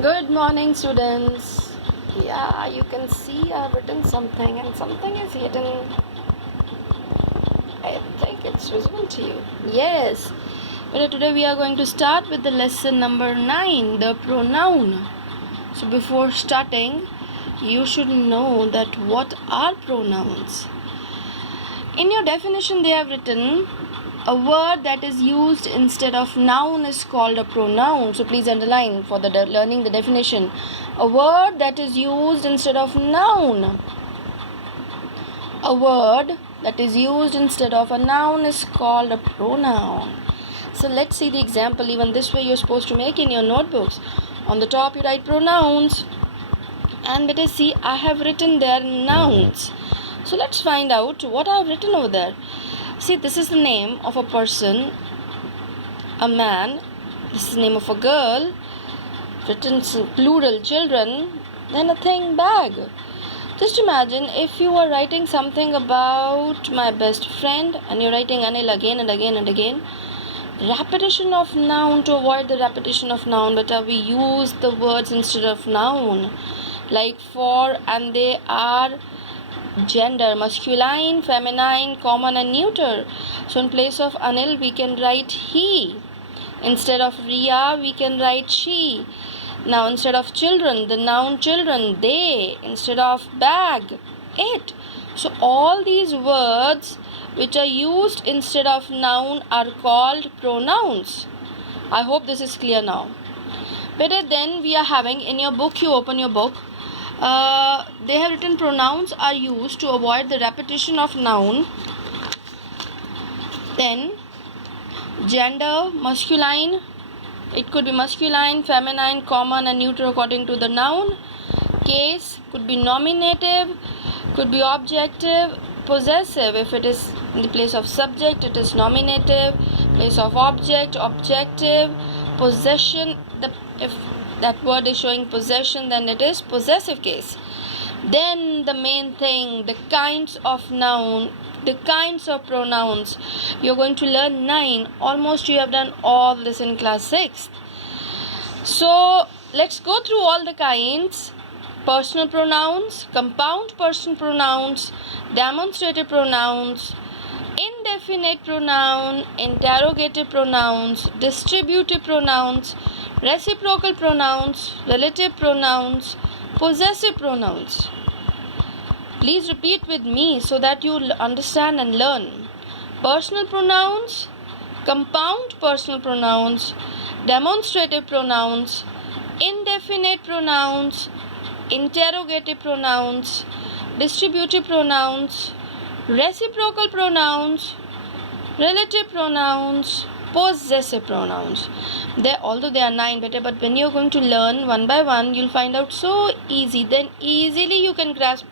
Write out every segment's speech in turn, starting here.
Good morning, students. Yeah, you can see I've written something and something is hidden. I think it's visible to you. Yes. But today we are going to start with the lesson number 9, the pronoun. So before starting, you should know that what are pronouns. In your definition, they have written a word that is used instead of noun is called a pronoun. So please underline for the learning the definition. A word that is used instead of noun. A word that is used instead of a noun is called a pronoun. So let's see the example. Even this way you're supposed to make in your notebooks. On the top you write pronouns. And let us see, I have written there nouns. So let's find out what I have written over there. See, this is the name of a person, a man. This is the name of a girl. Written plural, children. Then a thing, bag. Just imagine if you are writing something about my best friend and you're writing Anil again and again and again. Repetition of noun, to avoid the repetition of noun, but we use the words instead of noun. Like for and they are gender, masculine, feminine, common and neuter. So in place of Anil we can write he. Instead of Riya we can write she. Now instead of children, the noun children, they. Instead of bag, it. So all these words which are used instead of noun are called pronouns. I hope this is clear now. Better then we are having in your book, you open your book. They have written pronouns are used to avoid the repetition of noun. Then gender, masculine, it could be masculine, feminine, common and neuter according to the noun. Case could be nominative, could be objective, possessive. If it is in the place of subject, it is nominative. Place of object, objective. Possession, if that word is showing possession, then it is possessive case. Then the main thing, the kinds of noun, the kinds of pronouns. You're going to learn 9. Almost you have done all this in class 6. So let's go through all the kinds. Personal pronouns, compound personal pronouns, demonstrative pronouns, indefinite pronoun, interrogative pronouns, distributive pronouns, reciprocal pronouns, relative pronouns, possessive pronouns. Please repeat with me so that you understand and learn. Personal pronouns, compound personal pronouns, demonstrative pronouns, indefinite pronouns, interrogative pronouns, distributive pronouns, reciprocal pronouns, relative pronouns, possessive pronouns. Although they are 9 better, but when you're going to learn one by one, you'll find out so easy. Then easily you can grasp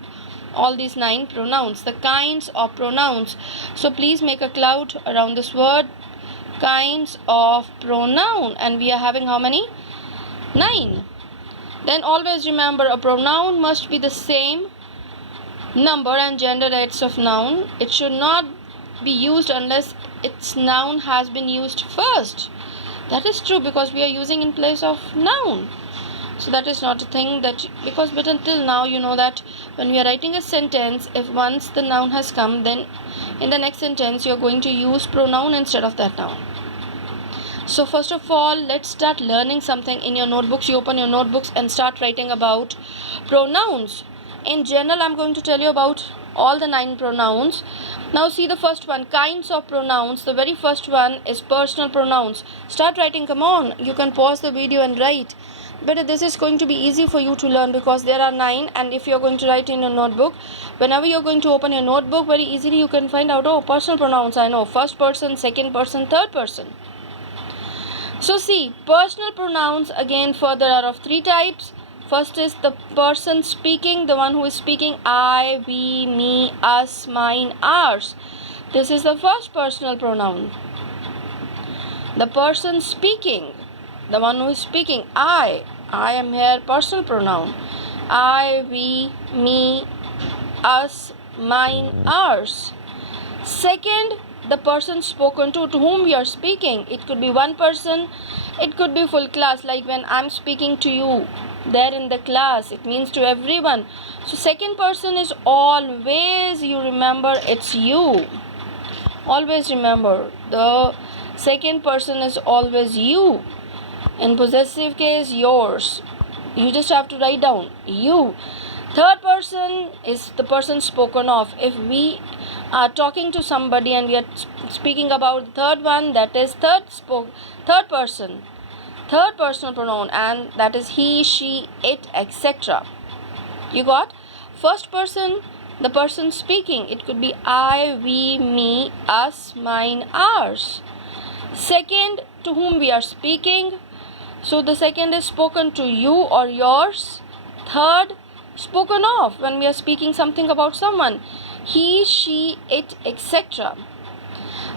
all these 9 pronouns, the kinds of pronouns. So please make a cloud around this word, kinds of pronoun, and we are having how many? 9. Then always remember, a pronoun must be the same number and gender rates of noun. It should not be used unless its noun has been used first. That is true because we are using in place of noun. So that is not a thing that, because but until now you know that when we are writing a sentence, if once the noun has come, then in the next sentence you are going to use pronoun instead of that noun. So first of all, let's start learning something in your notebooks. You open your notebooks and start writing about pronouns. In general, I'm going to tell you about all the 9 pronouns. Now see the first one, kinds of pronouns. The very first one is personal pronouns. Start writing, come on. You can pause the video and write. But this is going to be easy for you to learn because there are 9, and if you're going to write in your notebook, whenever you're going to open your notebook, very easily you can find out, oh, personal pronouns, I know, first person, second person, third person. So see, personal pronouns again further are of 3 types. First is the person speaking, the one who is speaking, I, we, me, us, mine, ours. This is the first personal pronoun. The person speaking, the one who is speaking, I am here, personal pronoun. I, we, me, us, mine, ours. Second, the person spoken to whom we are speaking. It could be one person, it could be full class, like when I'm speaking to you there in the class, it means to everyone. So second person is always, you remember, it's you. Always remember, the second person is always you. In possessive case, yours. You just have to write down you. Third person is the person spoken of. If we are talking to somebody and we are speaking about the third one, that is third person, third personal pronoun, and that is he, she, it, etc. You got? First person, the person speaking, it could be I, we, me, us, mine, ours. Second, to whom we are speaking, so the second is spoken to you or yours. Third, spoken of, when we are speaking something about someone, he, she, it, etc.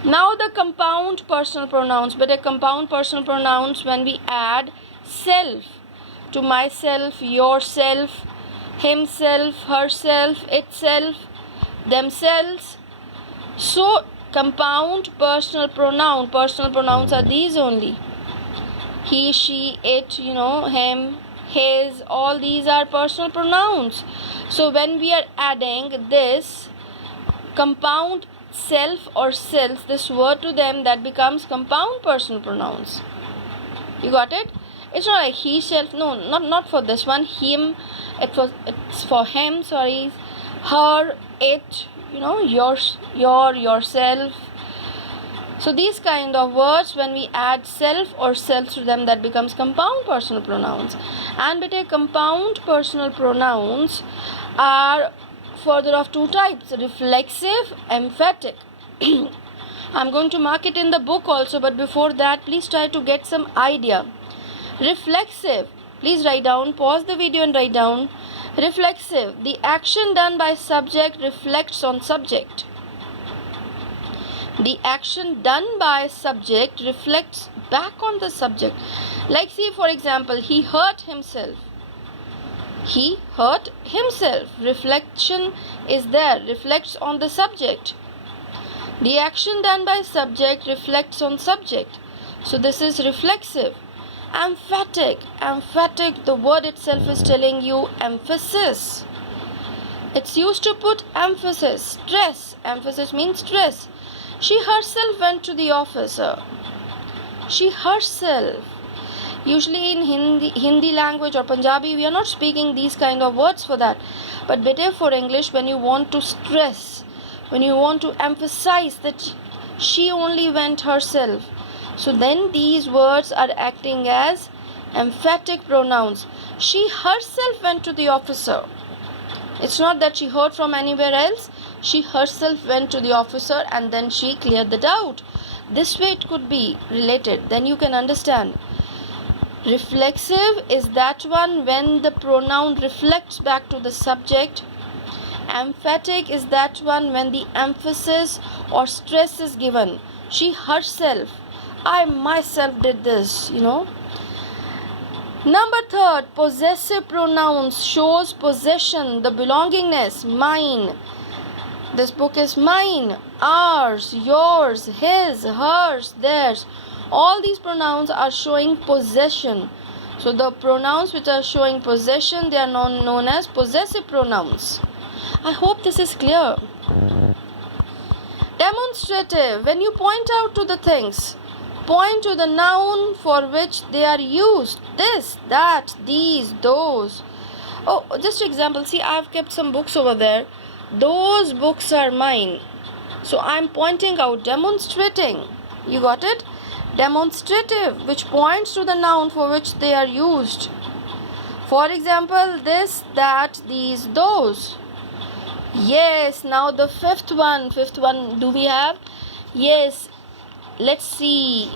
Now the compound personal pronouns. But a compound personal pronouns, when we add self to myself, yourself, himself, herself, itself, themselves. So compound personal pronouns are these only. He, she, it, him, his, all these are personal pronouns. So when we are adding this compound self or selves, this word to them, that becomes compound personal pronouns. You got it? It's not like he, self, no, not for this one. Him, it's for him, sorry. Her, it, yours, yourself. So these kind of words, when we add self or selves to them, that becomes compound personal pronouns. And beta, compound personal pronouns are further of two types: reflexive, emphatic. I'm going to mark it in the book also, but before that, please try to get some idea. Reflexive, please write down, pause the video and write down. Reflexive, the action done by subject reflects on subject. The action done by subject reflects back on the subject. Like, see, for example, he hurt himself. He hurt himself. Reflection is there, reflects on the subject. The action done by subject reflects on subject. So this is reflexive. Emphatic, the word itself is telling you emphasis. It's used to put emphasis, stress. Emphasis means stress. She herself went to the officer. She herself. Usually in Hindi language or Punjabi, we are not speaking these kind of words for that. But better for English, when you want to stress, when you want to emphasize that she only went herself, so then these words are acting as emphatic pronouns. She herself went to the officer. It's not that she heard from anywhere else. She herself went to the officer and then she cleared the doubt. This way it could be related. Then you can understand. Reflexive is that one when the pronoun reflects back to the subject. Emphatic is that one when the emphasis or stress is given. She herself. I myself did this, Number third, possessive pronouns shows possession, the belongingness, mine. This book is mine, ours, yours, his, hers, theirs. All these pronouns are showing possession. So the pronouns which are showing possession, they are known as possessive pronouns. I hope this is clear. Demonstrative, when you point out to the things, point to the noun for which they are used. This, that, these, those. Oh, just example. See, I've kept some books over there. Those books are mine. So I'm pointing out, demonstrating. You got it? Demonstrative, which points to the noun for which they are used. For example, this, that, these, those. Yes, now the fifth one do we have? Yes, let's see.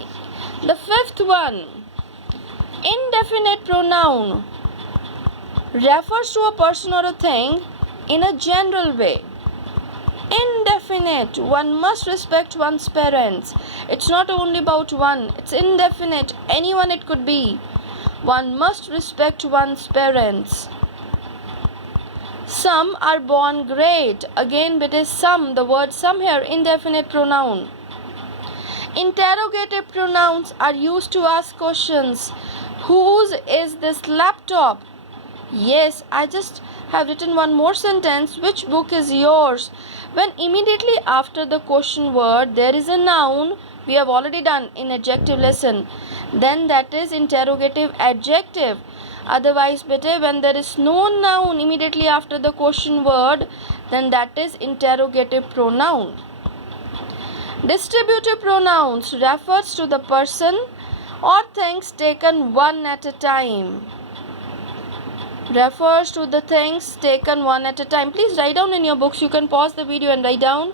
The fifth one, indefinite pronoun, refers to a person or a thing in a general way. Indefinite, one must respect one's parents. It's not only about one, it's indefinite, anyone it could be. One must respect one's parents. Some are born great. Again, it is some. The word some here, indefinite pronoun. Interrogative pronouns are used to ask questions. Whose is this laptop? Yes, I just have written one more sentence. Which book is yours? When immediately after the question word there is a noun, we have already done in adjective lesson, then that is interrogative adjective. Otherwise, better when there is no noun immediately after the question word, then that is interrogative pronoun. Distributive pronouns refers to the person or things taken one at a time. Refers to the things taken one at a time. Please write down in your books. You can pause the video and write down.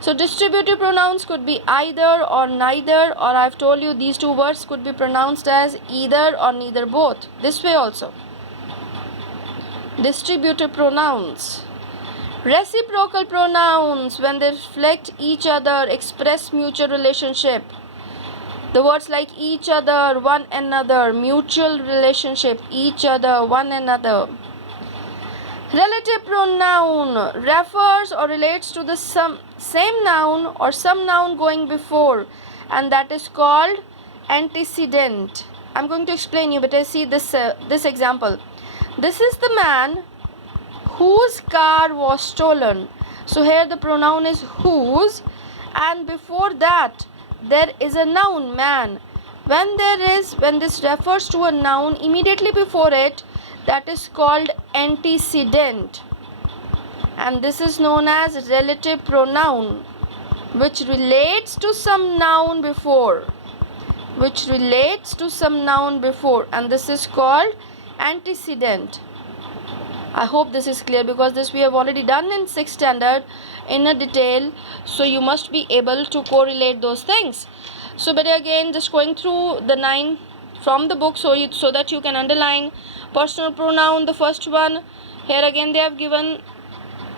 So distributive pronouns could be either or neither, or I've told you these two words could be pronounced as either or neither both. This way also. Distributive pronouns. Reciprocal pronouns, when they reflect each other, express mutual relationship. The words like each other, one another, mutual relationship, each other, one another. Relative pronoun refers or relates to the same noun or some noun going before, and that is called antecedent. I'm going to explain you, but I see this example. This is the man whose car was stolen. So here the pronoun is whose, and before that there is a noun, man. When this refers to a noun immediately before it, that is called antecedent, and this is known as relative pronoun, which relates to some noun before, and this is called antecedent. I hope this is clear, because this we have already done in 6th standard in a detail, so you must be able to correlate those things. So better again, just going through the 9 from the book, so that you can underline. Personal pronoun, the first one. Here again they have given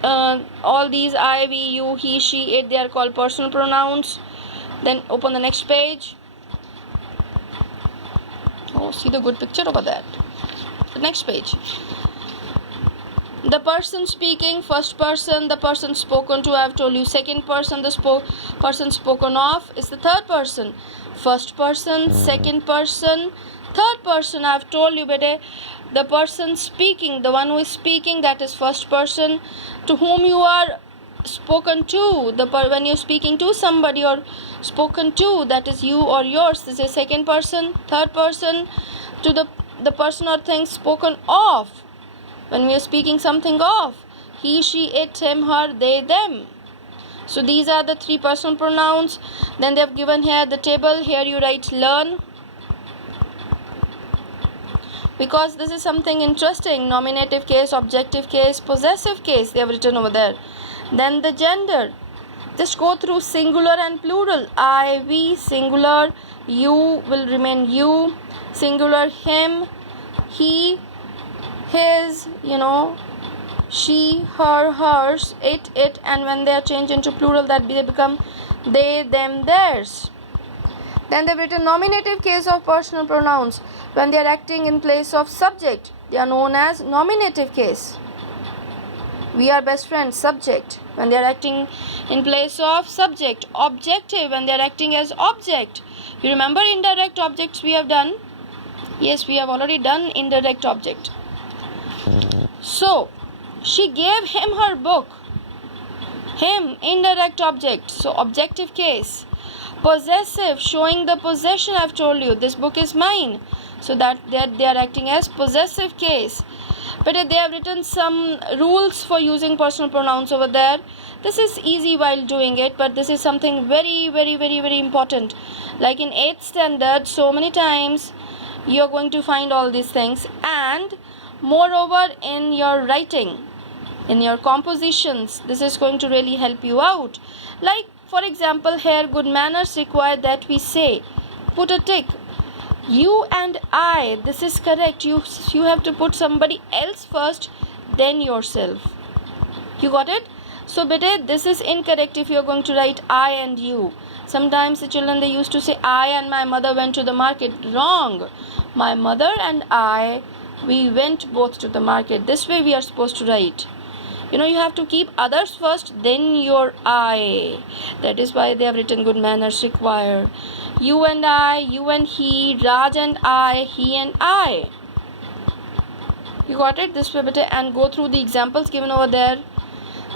all these I, we, you, he, she, it. They are called personal pronouns. Then open the next page. Oh, see the good picture over there. The next page. The person speaking, first person. The person spoken to, I have told you, second person. The person spoken of is the third person. First person, second person, third person. I have told you, better. The person speaking, the one who is speaking, that is first person. To whom you are spoken to, when you're speaking to somebody or spoken to, that is you or yours. This is second person. Third person, to the person or thing spoken of. When we are speaking something of, he, she, it, him, her, they, them. So these are the 3 personal pronouns. Then they have given here the table. Here you write learn, because this is something interesting. Nominative case, objective case, possessive case, they have written over there. Then the gender. Just go through singular and plural. I, we, singular. You will remain you. Singular, him, he, his, she, her, hers, it, and when they are changed into plural, that they become they, them, theirs. Then they've written nominative case of personal pronouns. When they are acting in place of subject, they are known as nominative case. We are best friends, subject. When they are acting in place of subject. Objective, when they are acting as object. You remember indirect objects we have done? Yes, we have already done indirect object. So, she gave him her book. Him, indirect object. So, objective case. Possessive, showing the possession. I've told you, this book is mine. So, that they are acting as possessive case. But they have written some rules for using personal pronouns over there. This is easy while doing it, but this is something very, very, very, very important. Like in 8th standard, so many times you are going to find all these things. And moreover, in your writing, in your compositions, this is going to really help you out. Like, for example, here, good manners require that we say, put a tick, you and I, this is correct. You have to put somebody else first, then yourself. You got it? So, beta, this is incorrect if you are going to write I and you. Sometimes the children, they used to say, I and my mother went to the market. Wrong. My mother and I, we went both to the market. This way we are supposed to write. You have to keep others first, then your I. That is why they have written good manners require. You and I, you and he, Raj and I, he and I. You got it? This way better, and go through the examples given over there.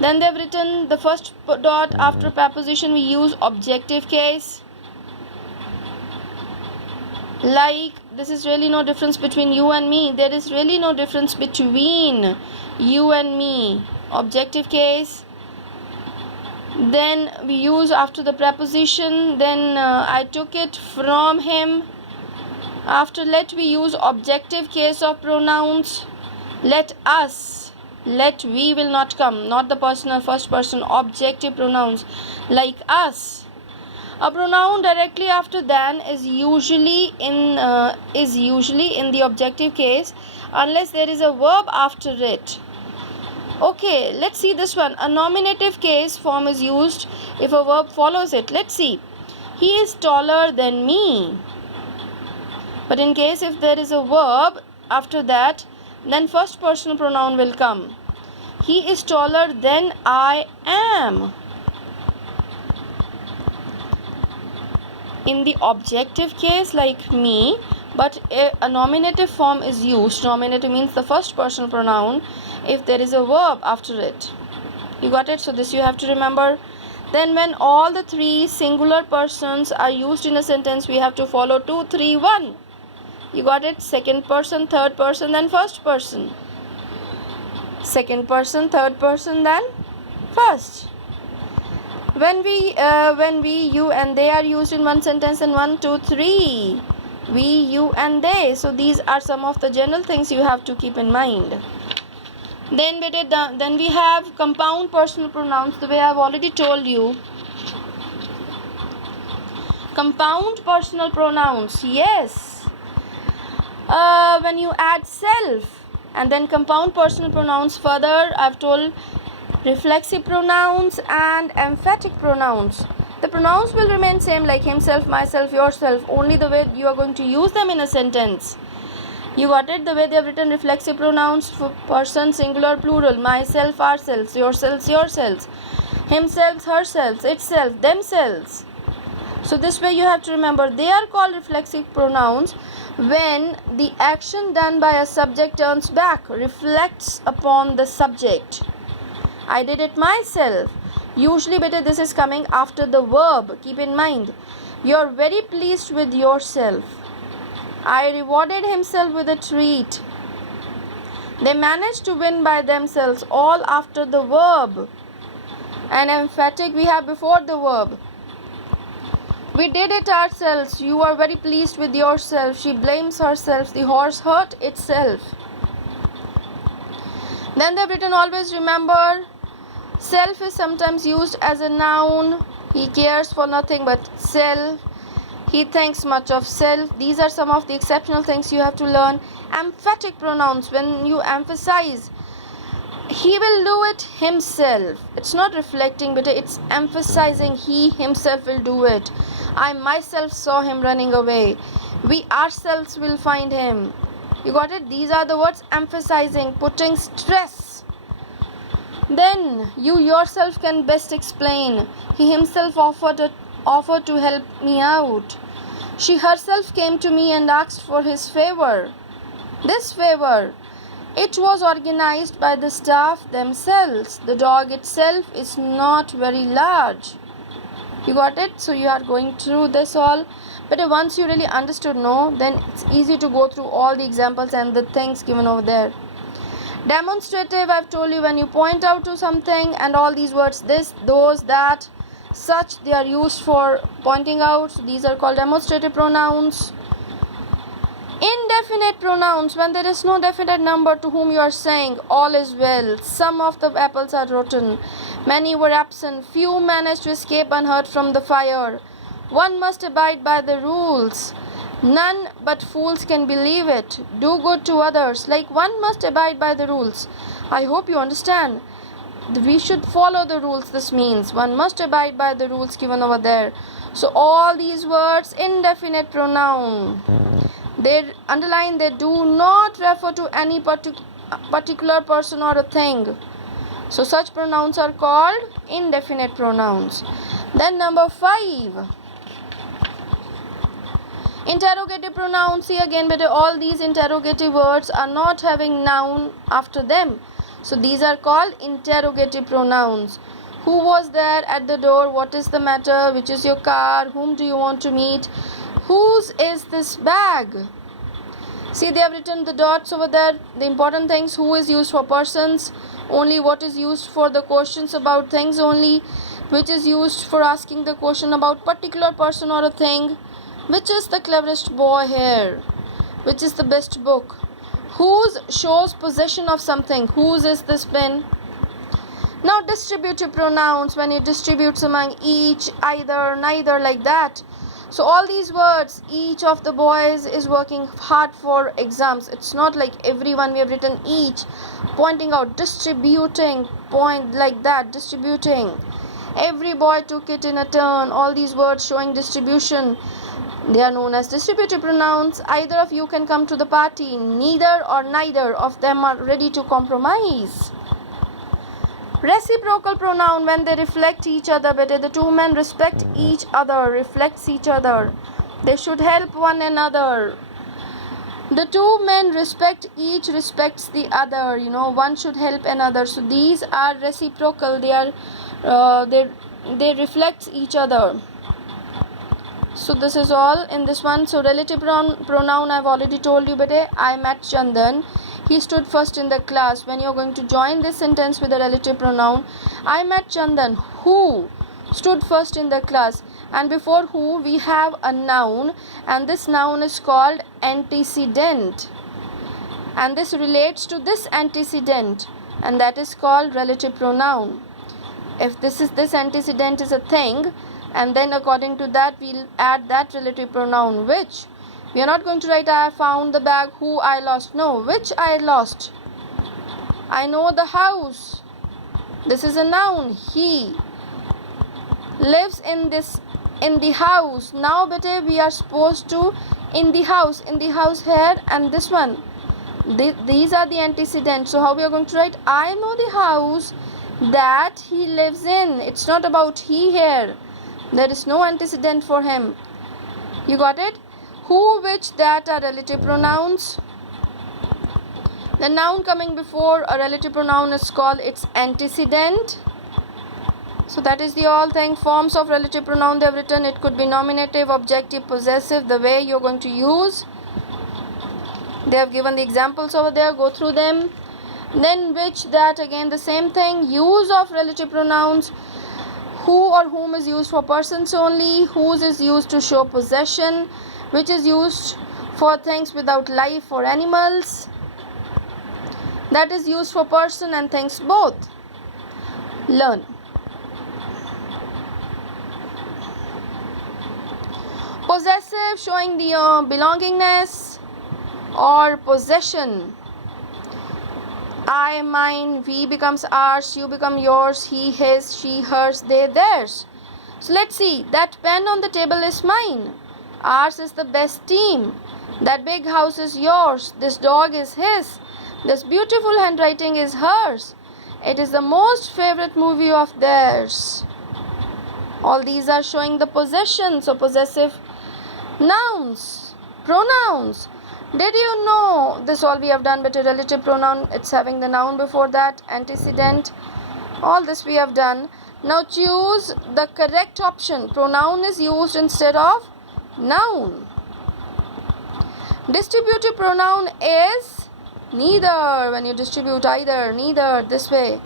Then they've written the first dot after preposition we use objective case. Like, this is really no difference between you and me. There is really no difference between you and me. Objective case. Then we use after the preposition. Then I took it from him. After let, we use objective case of pronouns. Let us. Let, we will not come. Not the personal first person. Objective pronouns. Like us. A pronoun directly after than is usually in the objective case unless there is a verb after it. Okay, let's see this one. A nominative case form is used if a verb follows it. Let's see. He is taller than me. But in case if there is a verb after that, then first personal pronoun will come. He is taller than I am. In the objective case, like me, but a nominative form is used. Nominative means the first person pronoun if there is a verb after it. You got it? So this you have to remember. Then when all the three singular persons are used in a sentence, we have to follow 2, 3, 1. You got it? Second person, third person, then first person. Second person, third person, then first. When we, you and they are used in one sentence in 1, 2, 3. We, you and they. So these are some of the general things you have to keep in mind. Then we have compound personal pronouns, the way I have already told you. Compound personal pronouns, yes. When you add self and then compound personal pronouns further, I've told reflexive pronouns and emphatic pronouns. The pronouns will remain same like himself, myself, yourself, only the way you are going to use them in a sentence. You got it? The way they have written reflexive pronouns for person, singular, plural, myself, ourselves, yourselves, yourselves, himself, herself, itself, themselves. So this way you have to remember they are called reflexive pronouns when the action done by a subject turns back, reflects upon the subject. I did it myself. Usually better this is coming after the verb. Keep in mind. You're very pleased with yourself. I rewarded himself with a treat. They managed to win by themselves, all after the verb. And emphatic we have before the verb. We did it ourselves. You are very pleased with yourself. She blames herself. The horse hurt itself. Then they've written always remember. Self is sometimes used as a noun. He cares for nothing but self. He thinks much of self. These are some of the exceptional things you have to learn. Emphatic pronouns, when you emphasize, he will do it himself. It's not reflecting, but it's emphasizing he himself will do it. I myself saw him running away. We ourselves will find him. You got it? These are the words emphasizing, putting stress. Then you yourself can best explain. He himself offered to help me out. She herself came to me and asked for his favor. This favor, it was organized by the staff themselves. The dog itself is not very large. You got it? So you are going through this all. But once you really understood, then it's easy to go through all the examples and the things given over there. Demonstrative, I've told you when you point out to something and all these words, this, those, that, such, they are used for pointing out. So these are called demonstrative pronouns. Indefinite pronouns, when there is no definite number to whom you are saying all is well. Some of the apples are rotten. Many were absent. Few managed to escape unhurt from the fire. One must abide by the rules. None but fools can believe it. Do good to others. Like one must abide by the rules. I hope you understand. We should follow the rules. This means one must abide by the rules given over there. So all these words, indefinite pronoun. They underline, they do not refer to any particular person or a thing. So such pronouns are called indefinite pronouns. Then number 5. Interrogative pronouns. See again, but all these interrogative words are not having noun after them. So these are called interrogative pronouns. Who was there at the door? What is the matter? Which is your car? Whom do you want to meet? Whose is this bag? See, they have written the dots over there. The important things: who is used for persons only, what is used for the questions about things only, which is used for asking the question about particular person or a thing, which is the cleverest boy here, which is the best book, whose shows possession of something, whose is this pen. Now distributive pronouns, when it distributes among each, either, neither, like that. So all these words, each of the boys is working hard for exams. It's not like everyone we have written each, pointing out, distributing, point like that, distributing. Every boy took it in a turn. All these words showing distribution, they are known as distributive pronouns. Either of you can come to the party. Neither or neither of them are ready to compromise. Reciprocal pronoun, when they reflect each other, but the two men respect each other, reflects each other. They should help one another. The two men respect, each respects the other. You know, one should help another. So these are reciprocal. They are they reflect each other. So this is all in this one. So relative pronoun I've already told you, but I met Chandan. He stood first in the class. When you're going to join this sentence with a relative pronoun, I met Chandan, who stood first in the class. And before who, we have a noun, and this noun is called antecedent. And this relates to this antecedent, and that is called relative pronoun. If this antecedent is a thing, and then according to that we'll add that relative pronoun, which we are not going to write I found the bag, who I lost. No, which I lost. I know the house. This is a noun. He lives in the house. Now beta we are supposed to in the house here, and this one. These are the antecedents. So how we are going to write? I know the house that he lives in. It's not about he here. There is no antecedent for him. You got it? Who, which, that are relative pronouns. The noun coming before a relative pronoun is called its antecedent. So that is the all thing. Forms of relative pronoun they have written. It could be nominative, objective, possessive, the way you're going to use. They have given the examples over there. Go through them. Then which, that, again the same thing. Use of relative pronouns. Who or whom is used for persons only. Whose is used to show possession. Which is used for things without life or animals. That is used for person and things both. Learn. Possessive, showing the belongingness or possession. I, mine, we becomes ours, you become yours, he, his, she, hers, they, theirs. So let's see. That pen on the table is mine. Ours is the best team. That big house is yours. This dog is his. This beautiful handwriting is hers. It is the most favorite movie of theirs. All these are showing the possession. So possessive nouns, pronouns. Did you know this all we have done, but a relative pronoun, it's having the noun before that, antecedent. All this we have done. Now choose the correct option. Pronoun is used instead of noun. Distributive pronoun is neither. When you distribute either, neither, this way.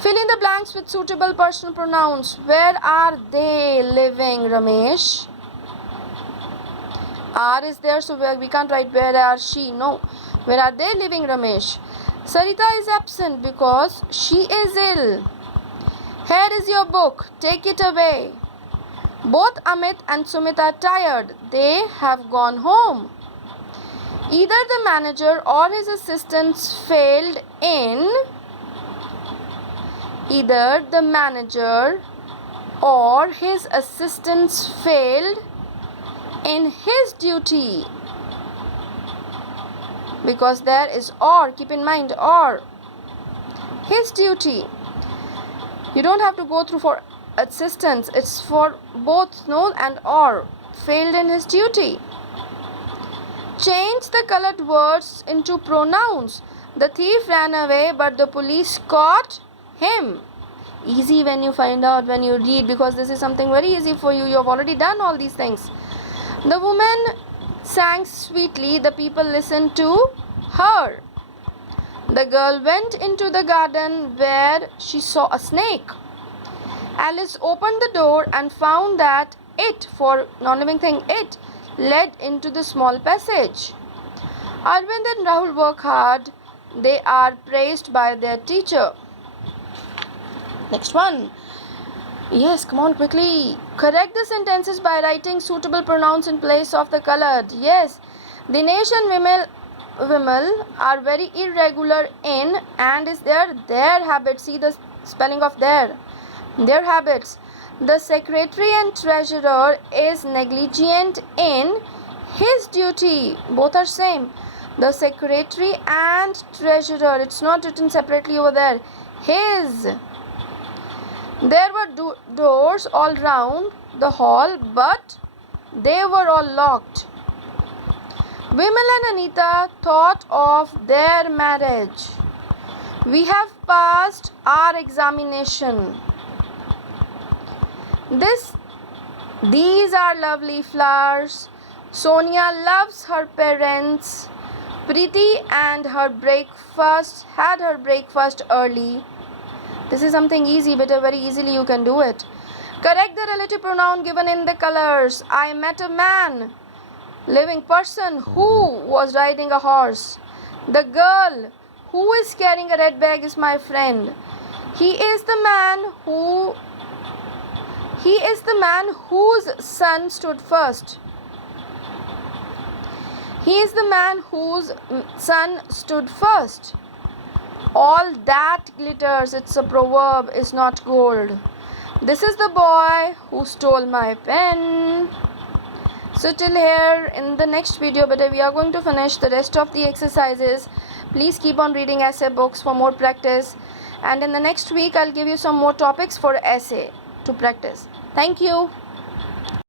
Fill in the blanks with suitable personal pronouns. Where are they living, Ramesh? Are is there, so we can't write where are she. No. Where are they living, Ramesh? Sarita is absent because she is ill. Here is your book. Take it away. Both Amit and Sumit are tired. They have gone home. Either the manager or his assistants failed in. Either the manager or his assistants failed in his duty. Because there is or. Keep in mind or. His duty. You don't have to go through for assistance. It's for both no and or. Failed in his duty. Change the colored words into pronouns. The thief ran away, but the police caught him. Easy when you find out, when you read, because this is something very easy for you. You have already done all these things. The woman sang sweetly. The people listened to her. The girl went into the garden where she saw a snake. Alice opened the door and found that it, for non-living thing, it led into the small passage. Arvind and Rahul work hard. They are praised by their teacher. Next one. Yes, come on quickly. Correct the sentences by writing suitable pronouns in place of the colored. Yes. Dinesh and Vimal are very irregular in and is their habits. See the spelling of their habits. The secretary and treasurer is negligent in his duty. Both are same. The secretary and treasurer. It's not written separately over there. His. There were doors all round the hall, but they were all locked. Vimal and Anita thought of their marriage. We have passed our examination. These are lovely flowers. Sonia loves her parents. Preeti and her breakfast had her breakfast early. This is something easy, but very easily you can do it. Correct the relative pronoun given in the colors. I met a man, living person, who was riding a horse. The girl who is carrying a red bag is my friend. He is the man whose son stood first. He is the man whose son stood first. All that glitters, it's a proverb, is not gold. This is the boy who stole my pen. So till here, in the next video, but we are going to finish the rest of the exercises. Please keep on reading essay books for more practice. And in the next week, I'll give you some more topics for essay to practice. Thank you.